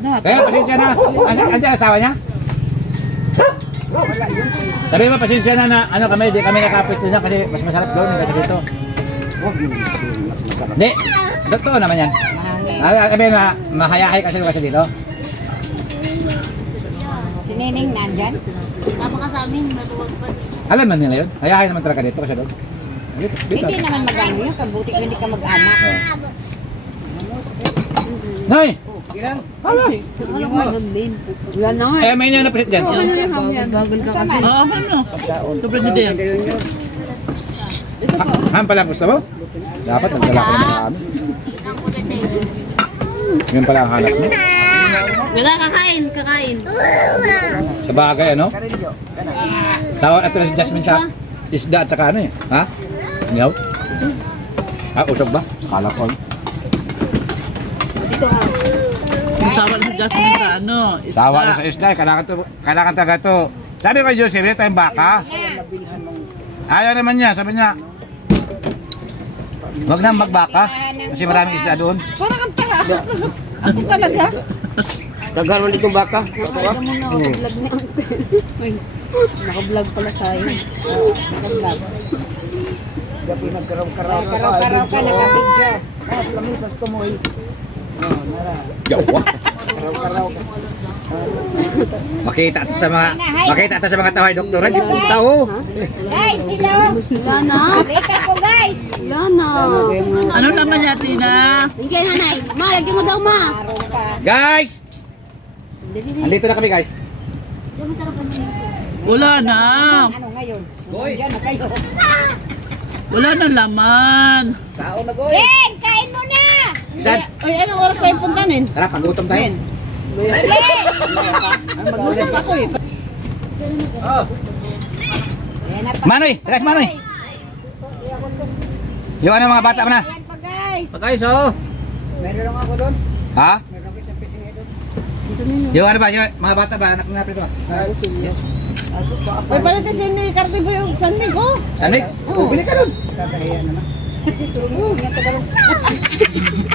Kaya pasensya na. Andiyan andiyan asawa niya? Sabi mo, pasensya na na ano kami, di kami nakapit niya kasi mas masarap doon kaysa dito. Mas masarap. Hindi, totoo naman yan. Ah, Sabi na, mahayahay kasi kasi dito. Si Neneng nandyan? Tama ka sa amin, matuwag pa din. Alam man nila yun. Hayahay naman talaga dito kasi doon. Dito. dito. Hindi naman magano yun. Kabuti ko hindi ka mag-anak. Nay! Ilang? Hala! Wala na nga. Eh, may inyo na president dyan. Bagal ka kasi. Oo, ano? Sobrang hindi yan. Ha- Han pala gusto mo? Dapat nagdala ko sa maganda yun. Yun pala ang hanap mo. Wala, kakain, kakain. Sa bagay, ano? Sawa, ito na si Jasmine sa isda at saka ano eh. Ha? Ngaw? Ha, usog ba? Akala ko. Ang sawa na si Jasmine sa ano, isda. Sawa na sa isda. eh. Kailangan, to, kailangan talaga to. Sabi ko Joseph, ito yung baka. Ayaw naman niya, sabi niya. Huwag na magbaka. Kasi maraming isda doon. Parang kang tanga. Ako talaga. Gagano dito baka. Talaga mo na, vlog na Naka-vlog pala tayo. Naka-vlog. Gabi nagkaraw-karaw ka. Karaw-karaw ka, naka-video. Mas lamisas to mo eh. Oh, nara. Yawa. Makita ito sa mga makita ito sa mga taway doktor. Hindi po tao. Guys, hello. Wala na. Dito ko guys. Wala na. Ano naman niya, Tina? Hindi kay nanay. Ma, lagyan mo daw, ma. Guys! Andito na kami guys. Wala na. Ano ngayon? Kayo. Wala na laman. Tao na goy. Ben, kain mo na. Saan? Ay, anong oras tayo puntanin? Tara, pagutom tayo. Magulat ako eh. Oh, na. Manoy, guys, Manoy. Yung ano mga bata mo na? Ayan pa guys. Pagkais oh. meron lang ako doon. Ha? Meron ako isang piting ito. Yung ano ba? Yung mga bata ba? Anak natin ito ba? Asus sa Ay, pala tayo ni Karte ba yung sandig ko? Sanik? Oh, bili ka nun. Kakahiyan naman.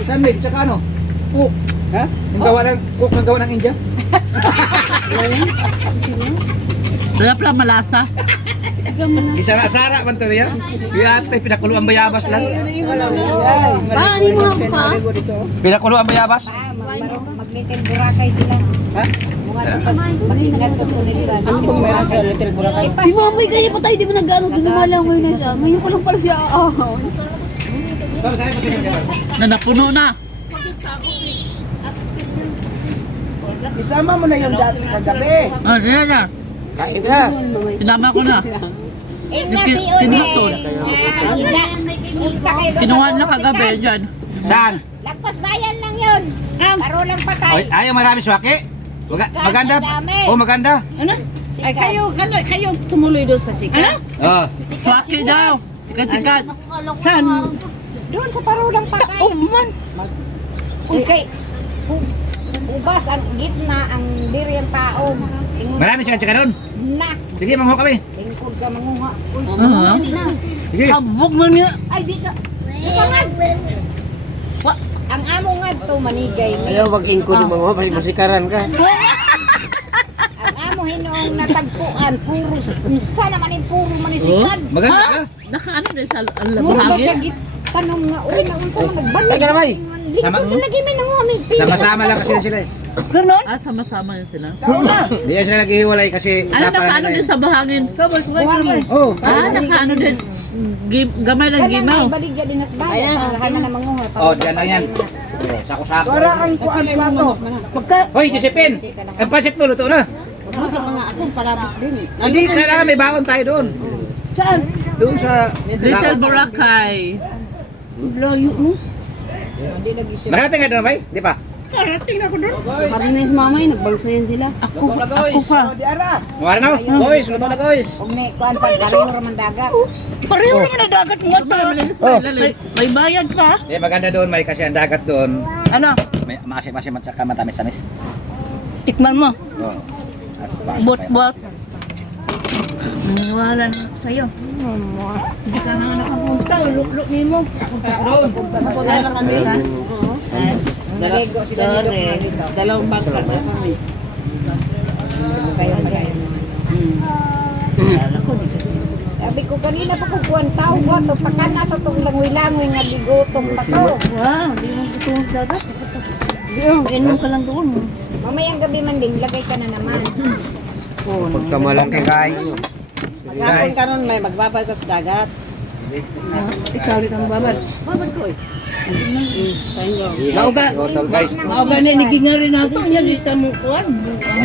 Sanik, tsaka ano? Cook. Ha? Yung gawa ng, cook ng gawa ng India? Wala pala malasa. Isara-sara man to niya. Yate, pinakulo ang bayabas lang. Pa, ano mo pa? Pinakulo ang bayabas. Ah, mag- mag-little burakay sila. Ha? Si Mamoy, kaya pa tayo di ba nag-ano, dumalangoy na siya. Ngayon ko lang pala siya aahon. Na napuno na. Isama mo na yung dati kagabi. Ah, yan na. Kain na. Sinama ko na. Tinusol. Kinuha na kagabi dyan. Saan? Lagpas bayan lang yun. Paro lang patay. Ay, ayaw marami swaki. Maga- maganda. Madami. Oh, maganda. Ay, kayo, ano, kayo tumuloy doon sa sikat? Oh. Swaki daw. Sikat-sikat. Saan? Doon sa paro lang patay. Oh, man. Uy, kay, u- ubas ang gitna ang diri ang tao. Tingnan Marami siya tsaka doon. na. Sige, mangho kami. Lingkod ka mangunga. Uy, Ah. Na. Sige. Kabog mo niya. Ay, di ka. Di ka nga. Wa, ang amo nga to manigay ni. Ayaw mag-ingko ng mga pali masikaran ka. Ang amo hinoong natagpuan puro unsa naman in puro manisikan. Maganda ka. Naka ano din sa bahagi? git tanong nga uy na unsa man nagbalik. Teka na, bay. Di ko Sama- na nanguhamig. Sama-sama lang kasi sila eh. Ah, sama-sama yun sila. Hindi sila naghihiwalay kasi Ano usapan naka ano nila din yun. sa bahangin? Oh. Ah, naka ano din. Gamay lang gimaw. may baligya din nas bayan. Kana na mangunga. Oh, diyan lang yan. Sako-sako. Para ang kuan plato. Pagka Hoy, Josephine! Ang pasit mo, luto na. Mga mga akong palabok din eh. Hindi, kailangan may baon tayo doon. saan? Doon sa... Little Boracay. Layo mo. Nakarating ka doon, bay? Di pa? Parang na si mamay, nagbagsayan sila. Ako, ako pa. Oh, di ara. Mawala na ako. Boys, luto na boys. Ug may kuan pa pareho ra man dagat. Pareho naman ang dagat mo. May bayad pa. Eh, maganda doon, may kasi ang dagat doon. Ano? May maasim-asim at saka matamis-tamis. Tikman mo. Oh. At pasok Bot, tayo. bot. Naniwala na sa'yo. Hindi ka na nakapunta. Ulok-lok mo. Doon. Punta na kami. Naligo sila ni Doc. Malito. Dalawang bangka na kami. Kayo ko, di kasi. Sabi ko kanina pa ko kuwan tao ko to pakana sa tong langoy-langoy nga ligotong pa to. Wow, di mo gusto mong dagat. Inom ka lang doon. Mamayang gabi man din lagay ka na naman. Pagka malaki guys. Maghapon ka nun, may magbabal ka sa dagat. Ikaw rin ang babal. Babal ko eh. Guys. Mauga na naging rin ako. Yan, isa mo kuwan.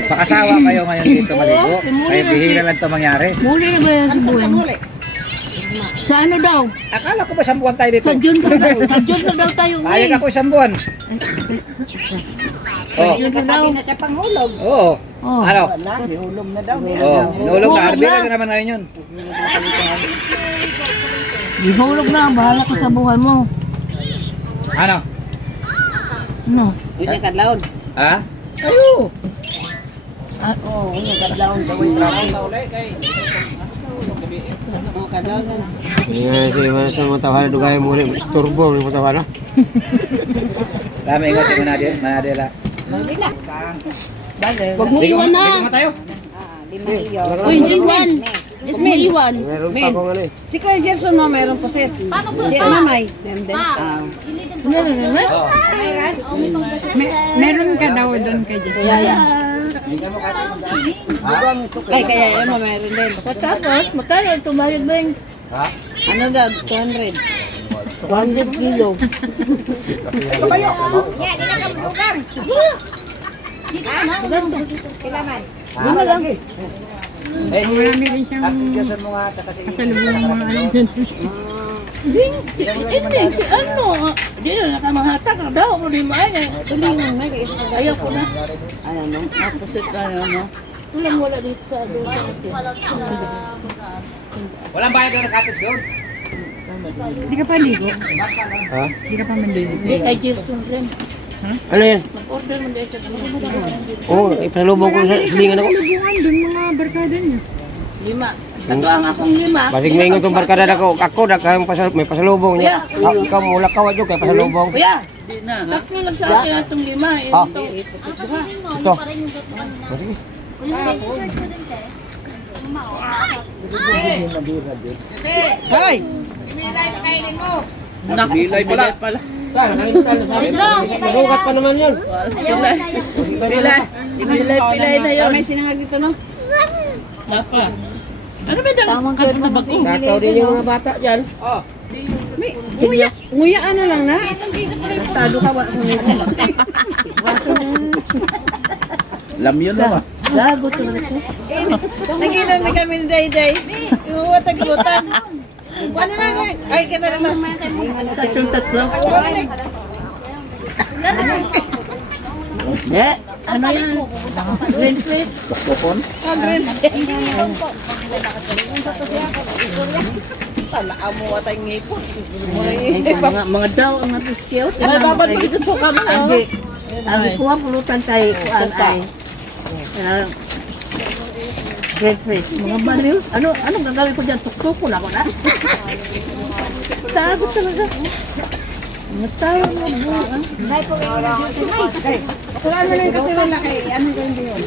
Pakasawa kayo ngayon dito maligo. Kaya bihira lang ito mangyari. Muli na ba yan sa buwan? Sa ano daw? Akala ko ba isang buwan tayo dito? Sa June ka daw. Sa June na daw tayo uwi. ako isang buwan. Oh. June na daw. Na siya panghulog. Oo. Oh. Ano? Wala, nihulog na daw. Oo. Nulog na. Arbila na naman ngayon yun. Ihulog na. Bahala ka sa buhay mo. Ano? Ano? Yun yung kadlaon. Ha? Ayo. Ah, Oo, yung kadlaon gawin trabaho. Oh, kadlaon na. Ngayon si mana sa mga tawanan dugay mo rin turbo mo tawanan. Dami ingat yung manadil. Manadila. Hindi na. Huwag mo iwan na. Nga tayo. Di maiyo. Uy. Huwag mo iwan. Meron pa akong ano eh. Si Kuya Gerson mo, meron po set. Paano ba? Si Mamay. Meron ka daw doon kay Jess. Ay, kaya yun mo, meron din. Tapos, magkano ang tumayad ba yung... Ha? Ano daw, 200. 200 kilo. Yeah, di na ka lugar. Sila man. Lima lang. Eh, marami rin siyang... mo nga sa kasi... Kasalubong mga ano Ding, hindi, ano, di na nakamahata ka daw, kung di maay, tulingan na, ayaw ko na. Ano, no? Opposite ka, ano, Walang wala dito sa doon sa atin. Walang bayad doon ng cottage doon. Di ka pa ligo? Ha? Di ka pa mandigo? Di, kay Jason rin. Ano yan? Mag-order mo din sa Oo, oh, ipasalubong ko sa silingan ako. Lima. Ito ang akong lima. Basig may ingon tong barkada ako. Ako da kayong pasal may pasalubong niya. Ah, ikaw mula ka wadyo kay pasalubong. Kuya, tatlo lang sa akin itong lima. Eh, Ah. ito. Ito. Hoy! Bilay pala. Narugat pa naman yun. Pilay. Pilay. Pilay na yun. May sinangag dito, no? Papa. Ano ba yung Tamang mo na Takaw din yung mga bata dyan. Nguya, nguya ano lang na? Tado ka ba? Lam yun naman. Gago to na ko. Nagilan mi kami ni Dayday. Iuwatag lutan. Ano na nga? Ay, kita na to. Tatlong tatlo. Ano yan? Green sweet? Kupon. Ah, green Tala mo atay ngipon. Mga mga daw ang apiskyo. Ay, babad mo dito sa kami. Hindi. Ang kuha pulutan kay kuan ay. ah, Red face. Mga baliw. Ano, ano gagawin ko dyan? Tuktok ko na ako na. Tago talaga. Mga tao na buwan. Nay ko yung duty nay. Kung ano na yung katulad na kay, ano gawin yun?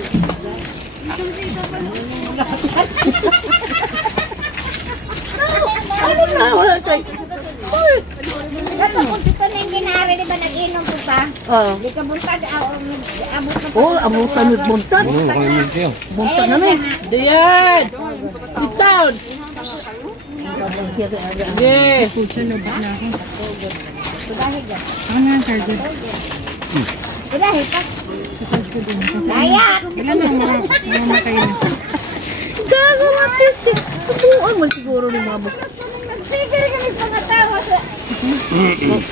Ano na? Wala tayo. Kung sito na yung ginari, di ba nag-inom po pa? Oh. Di ka buntag, ah, um, abot na Oh, abutan mo buntag. Hmm, ako yung siyo. Buntag na na. Diyan! Down! Yes! Tudahig yan. Ano yung charger? Tudahig ka. Daya! Gago matiti. Tubuan mo siguro ni mga buk. Nagsigil ka ng mga tawa sa...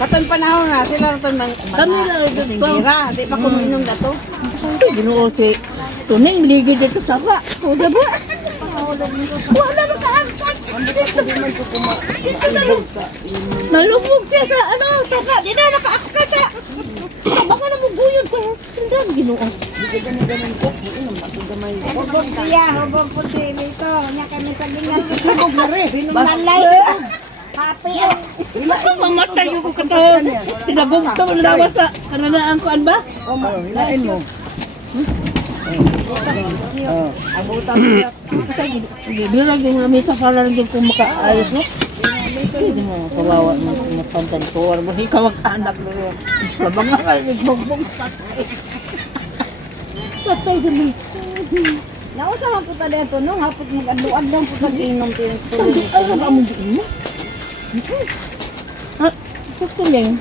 Katong panahon na sila ito nang kami na ito. Gira, di pa kuminom na to. Ito, ginuo si Tuning, ligid dito sa ba. O, diba? Wala na kaangkat. Nalubog siya sa ano, saka, di na nakaangkat sa. Baka na muguyon ko. Hindi, ginuo. Hubog siya, hubog po si Lito. Nya kami sa gingal. Hubog na rin. Happy ang Ako mamatay yung ko katawa. Pinagugto ang lawas sa kananaan ko ba? Ma, hilain mo. Abutan mo. Hindi lang yung amita para lang kung makaayos no. Hindi mo kawawa mo mapantan ko. Ano mo ikaw ang anak mo yun. Kabangan yung bumbong patay. Patay dali. Nausa man puta dito no, hapot mag-adluan lang puta inom tin tubig. Ay, ano mo din mo? Ha? Gusto niya yun.